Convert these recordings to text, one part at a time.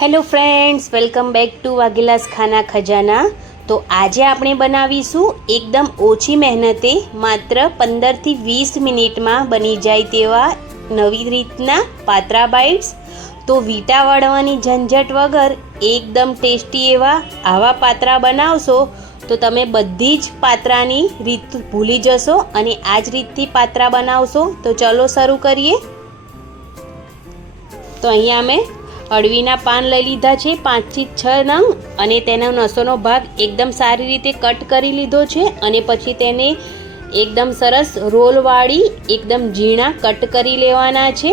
Hello friends, welcome back to Vaghela's ખાના ખજાના. તો આજે આપણે બનાવીશું એકદમ ઓછી મહેનતે માત્ર 15થી 20 મિનિટમાં બની જાય તેવા નવી રીતના પાત્રા બાઇટ્સ. તો વીટા વાળવાની ઝંઝટ વગર એકદમ ટેસ્ટી એવા આવા પાત્રા બનાવશો તો તમે બધી જ પાત્રાની રીત ભૂલી જશો અને આ જ રીતથી પાત્રા બનાવશો. તો ચલો શરૂ કરીએ. તો અહીંયા મેં અળવીના પાન લઈ લીધા છે 5 થી 6 નંગ અને તેનો નસોનો ભાગ એકદમ સારી રીતે કટ કરી લીધો છે અને પછી તેને એકદમ સરસ રોલ વાળી એકદમ ઝીણા કટ કરી લેવાના છે.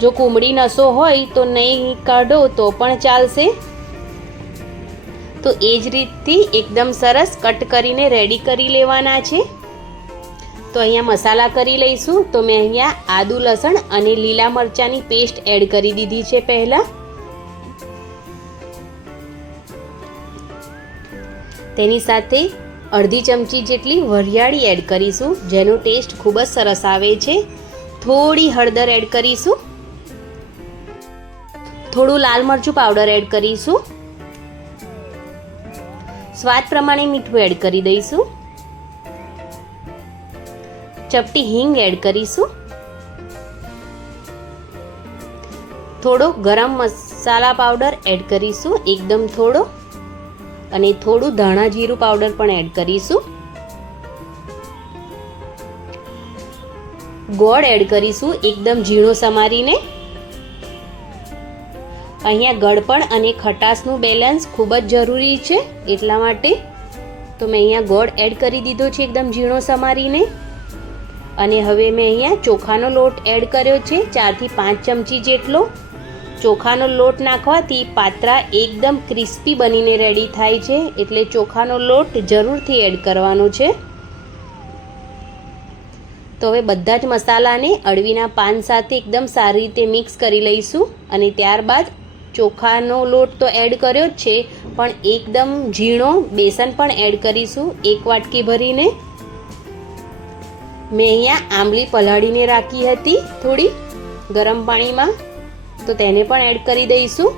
જો કુમળી નસો હોય તો નહીં કાઢો તો પણ ચાલશે. તો એ જ રીતથી એકદમ સરસ કટ કરીને રેડી કરી લેવાના છે. તો અહીંયા મસાલા કરી લઈશું. તો મેં અહીંયા આદુ લસણ અને લીલા મરચાંની પેસ્ટ એડ કરી દીધી છે પહેલાં. તેની સાથે અડધી ચમચી જેટલી વરિયાળી એડ કરીશું જેનો ટેસ્ટ ખૂબ જ સરસ આવે છે. થોડી હળદર એડ કરીશું. થોડું લાલ મરચું પાવડર એડ કરીશું. સ્વાદ પ્રમાણે મીઠું એડ કરી દઈશું. ચપટી હિંગ એડ કરીશું. થોડો ગરમ મસાલા પાવડર એડ કરીશું એકદમ થોડો અને થોડું ધાણા જીરું પાવડર પણ એડ કરીશું. ગોળ એડ કરીશું એકદમ ઝીણો સમારીને. અહીંયા ગળપણ અને ખટાશનું બેલેન્સ ખૂબ જ જરૂરી છે એટલા માટે તો મેં અહીંયા ગોળ એડ કરી દીધો છે એકદમ ઝીણો સમારીને. અને હવે મેં અહીંયા ચોખાનો લોટ એડ કર્યો છે 4 થી 5 ચમચી જેટલો. ચોખાનો લોટ નાખવાથી પાત્રા એકદમ ક્રિસ્પી બનીને રેડી થાય છે એટલે ચોખાનો લોટ જરૂરથી એડ કરવાનો છે. તો હવે બધા જ મસાલાને અળવીના પાન સાથે એકદમ સારી રીતે મિક્સ કરી લઈશું અને ત્યારબાદ ચોખાનો લોટ તો એડ કર્યો જ છે પણ એકદમ ઝીણો બેસન પણ એડ કરીશું 1 વાટકી ભરીને. મેં અહીંયા આંબલી પલાળીને રાખી હતી થોડી ગરમ પાણીમાં તો તેને પણ એડ કરી દઈશું.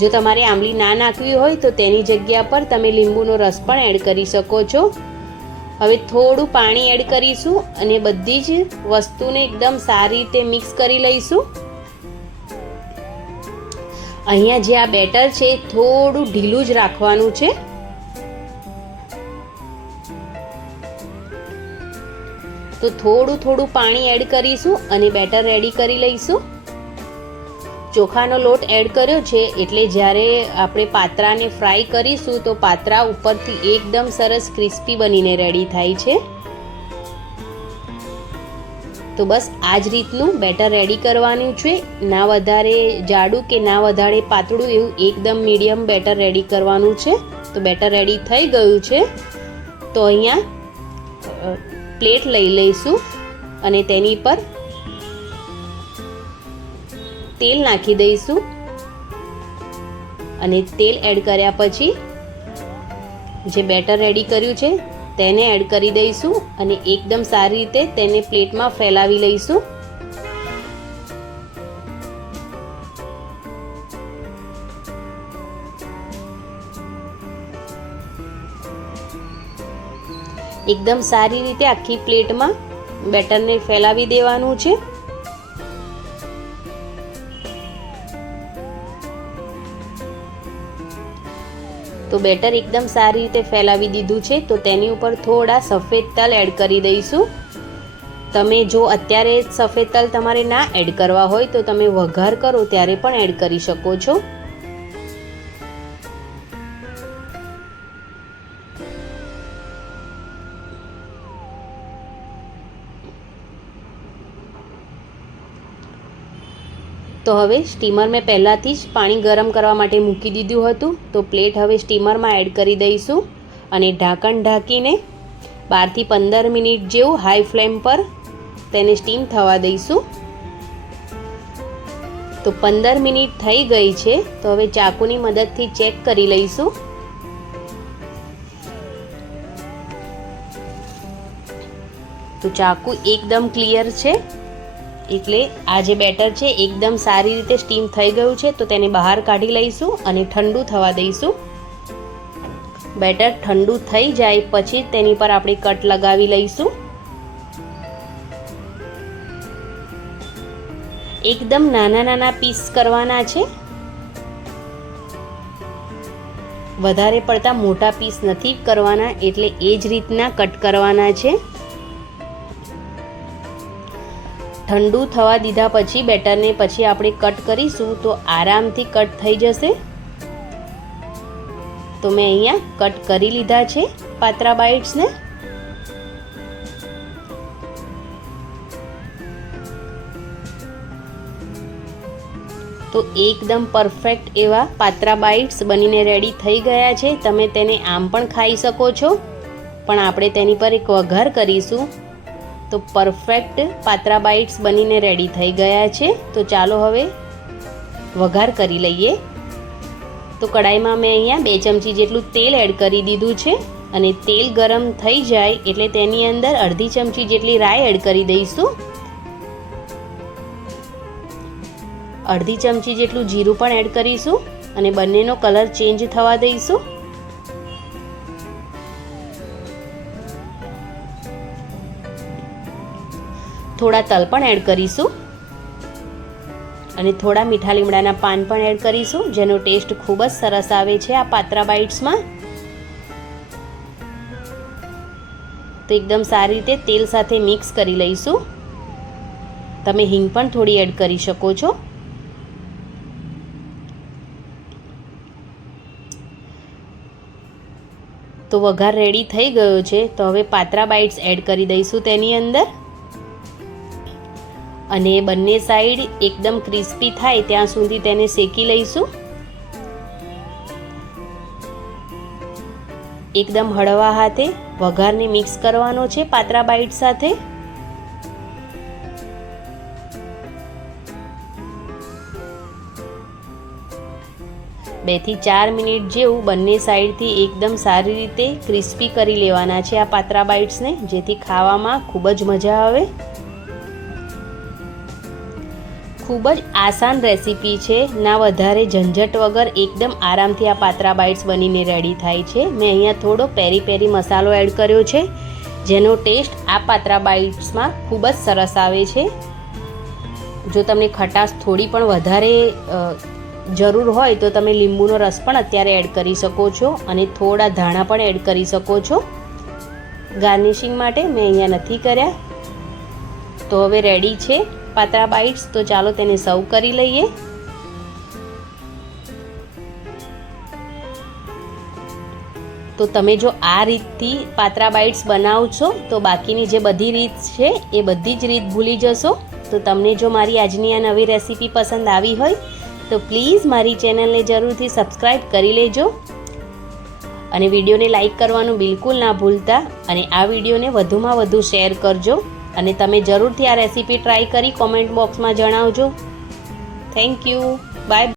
જો તમારે આંબલી ના નાખવી હોય તો તેની જગ્યા પર તમે લીંબુનો રસ પણ એડ કરી શકો છો. હવે થોડું પાણી એડ કરીશું અને બધી જ વસ્તુને એકદમ સારી રીતે મિક્સ કરી લઈશું. અહીંયા જે આ બેટર છે થોડું ઢીલું જ રાખવાનું છે. તો થોડું પાણી એડ કરીશું અને બેટર રેડી કરી લઈશું. ચોખાનો લોટ એડ કર્યો છે એટલે જ્યારે આપણે પાત્રાને ફ્રાય કરીશું તો પાત્રા ઉપરથી એકદમ સરસ ક્રિસ્પી બનીને રેડી થાય છે. તો બસ આ જ રીતનું બેટર રેડી કરવાનું છે. ના વધારે જાડું કે ના વધારે પાતળું એવું એકદમ મીડિયમ બેટર રેડી કરવાનું છે. તો બેટર રેડી થઈ ગયું છે. તો અહીંયા પ્લેટ લઈ લઈશું અને તેની પર તેલ નાખી દઈશું અને તેલ એડ કર્યા પછી જે બેટર રેડી કર્યું છે તેને એડ કરી દઈશું અને એકદમ સારી રીતે તેને પ્લેટમાં ફેલાવી લઈશું. એકદમ સારી રીતે આખી પ્લેટમાં બેટરને ફેલાવી દેવાનું છે. તો બેટર એકદમ સારી રીતે ફેલાવી દીધું છે. તો તેની ઉપર થોડા સફેદ તલ એડ કરી દઈશું. તમે જો અત્યારે સફેદ તલ તમારે ના એડ કરવા હોય તો તમે વઘાર કરો ત્યારે પણ એડ કરી શકો છો. તો હવે સ્ટીમર મેં પહેલાંથી જ પાણી ગરમ કરવા માટે મૂકી દીધું હતું. તો પ્લેટ હવે સ્ટીમરમાં એડ કરી દઈશું અને ઢાંકણ ઢાંકીને 12 થી 15 મિનિટ જેવું હાઈ ફ્લેમ પર તેને સ્ટીમ થવા દઈશું. તો 15 મિનિટ થઈ ગઈ છે. તો હવે ચાકુની મદદથી ચેક કરી લઈશું. તો ચાકુ એકદમ ક્લિયર છે એટલે આ જે બેટર છે એકદમ સારી રીતે સ્ટીમ થઈ ગયું છે, તો તેને બહાર કાઢી લઈશું અને ઠંડુ થવા દઈશું. બેટર ઠંડુ થઈ જાય પછી તેની પર આપણે કટ લગાવી લઈશું. એકદમ નાના નાના પીસ કરવાના છે, વધારે પડતા મોટા પીસ નથી કરવાના, એટલે એ જ રીતના કટ કરવાના છે. ઠંડુ થવા દીધા પછી બેટરને પછી આપણે કટ કરીશું તો આરામથી કટ થઈ જશે. તો મેં અહીંયા કટ કરી લીધા છે પાતરા બાઇટ્સને. તો એકદમ પરફેક્ટ એવા પાતરા બાઇટ્સ બનીને રેડી થઈ ગયા છે. તમે તેને આમ પણ ખાઈ શકો છો, પણ આપણે તેની પર એક વઘાર કરીશું. તો પરફેક્ટ પાતરા બાઇટ્સ બનીને રેડી થઈ ગયા છે. તો ચાલો હવે વઘાર કરી લઈએ. તો કડાઈમાં મેં અહીંયા 2 ચમચી જેટલું તેલ એડ કરી દીધું છે અને તેલ ગરમ થઈ જાય એટલે તેની અંદર અડધી ચમચી જેટલી રાઈ એડ કરી દઈશું. અડધી ચમચી જેટલું જીરું પણ એડ કરીશું અને બંનેનો કલર ચેન્જ થવા દઈશું. થોડા તલ પણ એડ કરીશું અને થોડા મીઠા લીમડાના પાન પણ એડ કરીશું, જેનો ટેસ્ટ ખૂબ જ સરસ આવે છે આ પાતરા બાઇટ્સમાં. તો એકદમ સારી રીતે તેલ સાથે મિક્સ કરી લઈશું. તમે હિંગ પણ થોડી એડ કરી શકો છો. તો વઘાર રેડી થઈ ગયો છે. તો હવે પાતરા બાઇટ્સ એડ કરી દઈશું તેની અંદર અને બંને સાઈડ એકદમ ક્રિસ્પી થાય ત્યાં સુધી તેને શેકી લઈશું. એકદમ હળવા હાથે વઘારને મિક્સ કરવાનો છે પાતરા બાઇટ સાથે. બે થી 4 મિનિટ જેવું બંને સાઈડથી એકદમ સારી રીતે ક્રિસ્પી કરી લેવાના છે આ પાતરા બાઇટ્સને, જેથી ખાવામાં ખૂબ જ મજા આવે. ખૂબ જ આસાન રેસીપી છે, ના વધારે ઝંઝટ વગર એકદમ આરામથી આ પાતરા બાઇટ્સ બનીને રેડી થાય છે. મેં અહીંયા થોડો પેરી પેરી મસાલો એડ કર્યો છે, જેનો ટેસ્ટ આ પાતરા બાઇટ્સમાં ખૂબ જ સરસ આવે છે. જો તમને ખટાશ થોડી પણ વધારે જરૂર હોય તો તમે લીંબુનો રસ પણ અત્યારે એડ કરી શકો છો અને થોડા ધાણા પણ એડ કરી શકો છો ગાર્નિશિંગ માટે. મેં અહીંયા નથી કર્યા. તો હવે રેડી છે પાતરા બાઇટ્સ. તો ચાલો તેને સર્વ કરી લઈએ. તો તમે જો આ રીતથી પાતરા બાઇટ્સ બનાવશો તો બાકીની જે બધી રીત છે એ બધી જ રીત ભૂલી જશો. તો તમને જો મારી આજની આ નવી રેસીપી પસંદ આવી હોય તો પ્લીઝ મારી ચેનલને જરૂરથી સબસ્ક્રાઈબ કરી લેજો અને વિડીયોને લાઈક કરવાનું બિલકુલ ના ભૂલતા અને આ વિડીયોને વધુમાં વધુ શેર કરજો અને તમે જરૂરથી આ રેસીપી ટ્રાય કરી કોમેન્ટ બોક્સમાં જણાવજો. Thank you. બાય.